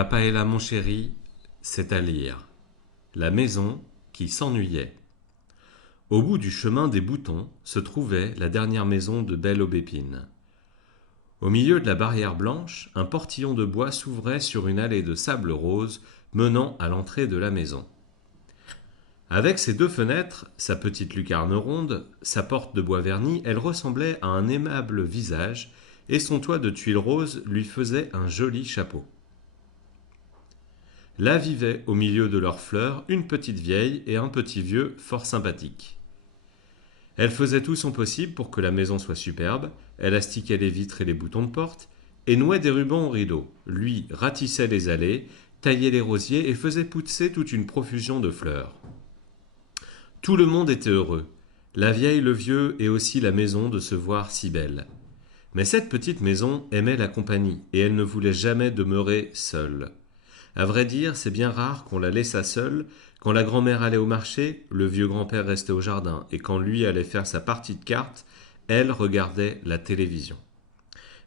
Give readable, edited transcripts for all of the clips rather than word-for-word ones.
Papaella, mon chéri, c'est à lire. La maison qui s'ennuyait. Au bout du chemin des boutons se trouvait la dernière maison de Belle Aubépine. Au milieu de la barrière blanche, un portillon de bois s'ouvrait sur une allée de sable rose menant à l'entrée de la maison. Avec ses deux fenêtres, sa petite lucarne ronde, sa porte de bois verni, elle ressemblait à un aimable visage, et son toit de tuiles roses lui faisait un joli chapeau. Là vivait, au milieu de leurs fleurs, une petite vieille et un petit vieux fort sympathiques. Elle faisait tout son possible pour que la maison soit superbe, elle astiquait les vitres et les boutons de porte, et nouait des rubans aux rideaux, lui ratissait les allées, taillait les rosiers et faisait pousser toute une profusion de fleurs. Tout le monde était heureux, la vieille, le vieux et aussi la maison de se voir si belle. Mais cette petite maison aimait la compagnie, et elle ne voulait jamais demeurer seule. À vrai dire, c'est bien rare qu'on la laissât seule. Quand la grand-mère allait au marché, le vieux grand-père restait au jardin, et quand lui allait faire sa partie de cartes, elle regardait la télévision.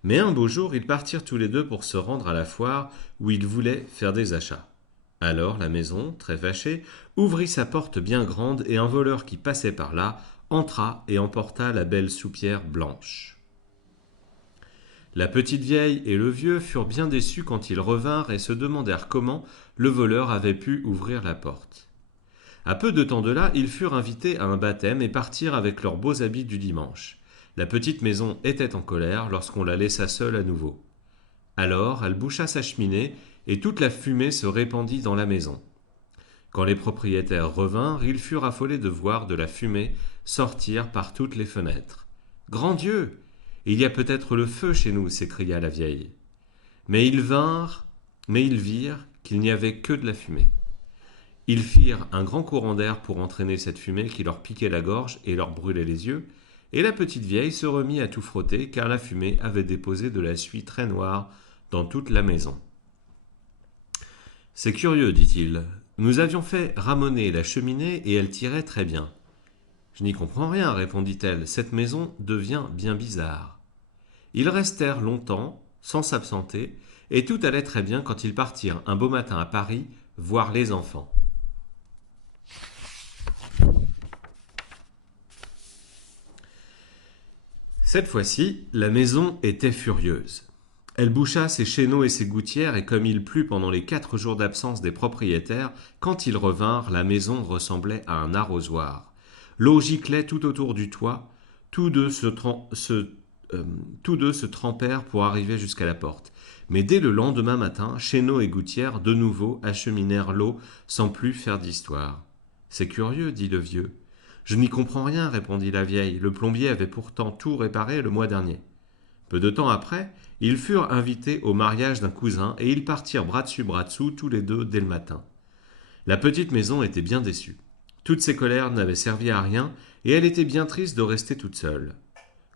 Mais un beau jour, ils partirent tous les deux pour se rendre à la foire où ils voulaient faire des achats. Alors la maison, très fâchée, ouvrit sa porte bien grande et un voleur qui passait par là entra et emporta la belle soupière blanche. La petite vieille et le vieux furent bien déçus quand ils revinrent et se demandèrent comment le voleur avait pu ouvrir la porte. À peu de temps de là, ils furent invités à un baptême et partirent avec leurs beaux habits du dimanche. La petite maison était en colère lorsqu'on la laissa seule à nouveau. Alors elle boucha sa cheminée et toute la fumée se répandit dans la maison. Quand les propriétaires revinrent, ils furent affolés de voir de la fumée sortir par toutes les fenêtres. « Grand Dieu! Il y a peut-être le feu chez nous !» s'écria la vieille. Mais ils virent qu'il n'y avait que de la fumée. Ils firent un grand courant d'air pour entraîner cette fumée qui leur piquait la gorge et leur brûlait les yeux, et la petite vieille se remit à tout frotter car la fumée avait déposé de la suie très noire dans toute la maison. « C'est curieux, dit-il. Nous avions fait ramoner la cheminée et elle tirait très bien. » « Je n'y comprends rien, répondit-elle. Cette maison devient bien bizarre. » Ils restèrent longtemps, sans s'absenter, et tout allait très bien quand ils partirent un beau matin à Paris voir les enfants. Cette fois-ci, la maison était furieuse. Elle boucha ses chéneaux et ses gouttières, et comme il plut pendant les 4 jours d'absence des propriétaires, quand ils revinrent, la maison ressemblait à un arrosoir. L'eau giclait tout autour du toit, tous deux se trempèrent pour arriver jusqu'à la porte. Mais dès le lendemain matin, chéneaux et gouttières de nouveau acheminèrent l'eau sans plus faire d'histoire. « C'est curieux, dit le vieux. »« Je n'y comprends rien, répondit la vieille. Le plombier avait pourtant tout réparé le mois dernier. » Peu de temps après, ils furent invités au mariage d'un cousin et ils partirent bras dessus bras dessous tous les deux dès le matin. La petite maison était bien déçue. Toutes ses colères n'avaient servi à rien et elle était bien triste de rester toute seule.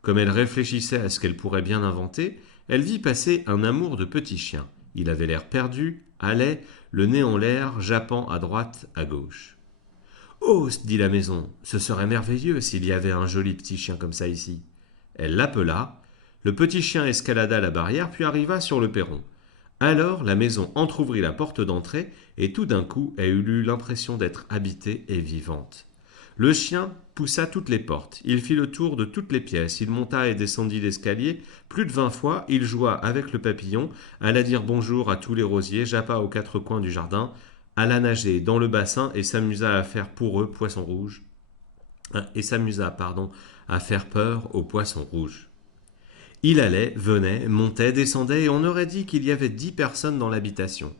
Comme elle réfléchissait à ce qu'elle pourrait bien inventer, elle vit passer un amour de petit chien. Il avait l'air perdu, allait, le nez en l'air, jappant à droite, à gauche. « Oh, dit la maison, ce serait merveilleux s'il y avait un joli petit chien comme ça ici. » Elle l'appela. Le petit chien escalada la barrière puis arriva sur le perron. Alors la maison entr'ouvrit la porte d'entrée et tout d'un coup elle eut l'impression d'être habitée et vivante. Le chien poussa toutes les portes, il fit le tour de toutes les pièces, il monta et descendit l'escalier, plus de 20 fois, il joua avec le papillon, alla dire bonjour à tous les rosiers, jappa aux 4 coins du jardin, alla nager dans le bassin et s'amusa à faire pour eux poissons rouges, à faire peur aux poissons rouges. Il allait, venait, montait, descendait, et on aurait dit qu'il y avait 10 personnes dans l'habitation.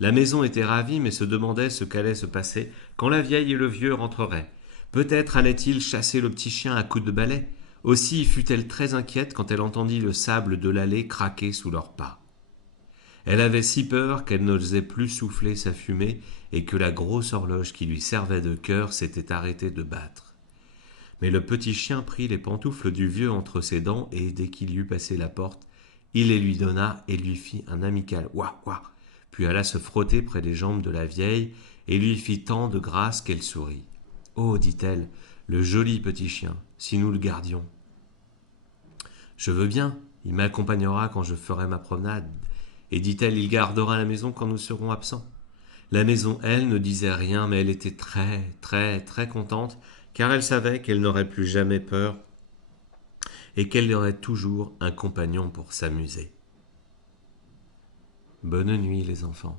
La maison était ravie, mais se demandait ce qu'allait se passer quand la vieille et le vieux rentreraient. Peut-être allait-il chasser le petit chien à coups de balai. Aussi fut-elle très inquiète quand elle entendit le sable de l'allée craquer sous leurs pas. Elle avait si peur qu'elle n'osait plus souffler sa fumée et que la grosse horloge qui lui servait de cœur s'était arrêtée de battre. Mais le petit chien prit les pantoufles du vieux entre ses dents et, dès qu'il y eut passé la porte, il les lui donna et lui fit un amical « ouah, ouah », puis alla se frotter près des jambes de la vieille et lui fit tant de grâce qu'elle sourit. « Oh, dit-elle, le joli petit chien, si nous le gardions. »« Je veux bien, il m'accompagnera quand je ferai ma promenade, Et dit-elle, il gardera la maison quand nous serons absents. La maison, elle, ne disait rien, mais elle était très, très, très contente, car elle savait qu'elle n'aurait plus jamais peur et qu'elle aurait toujours un compagnon pour s'amuser. Bonne nuit, les enfants.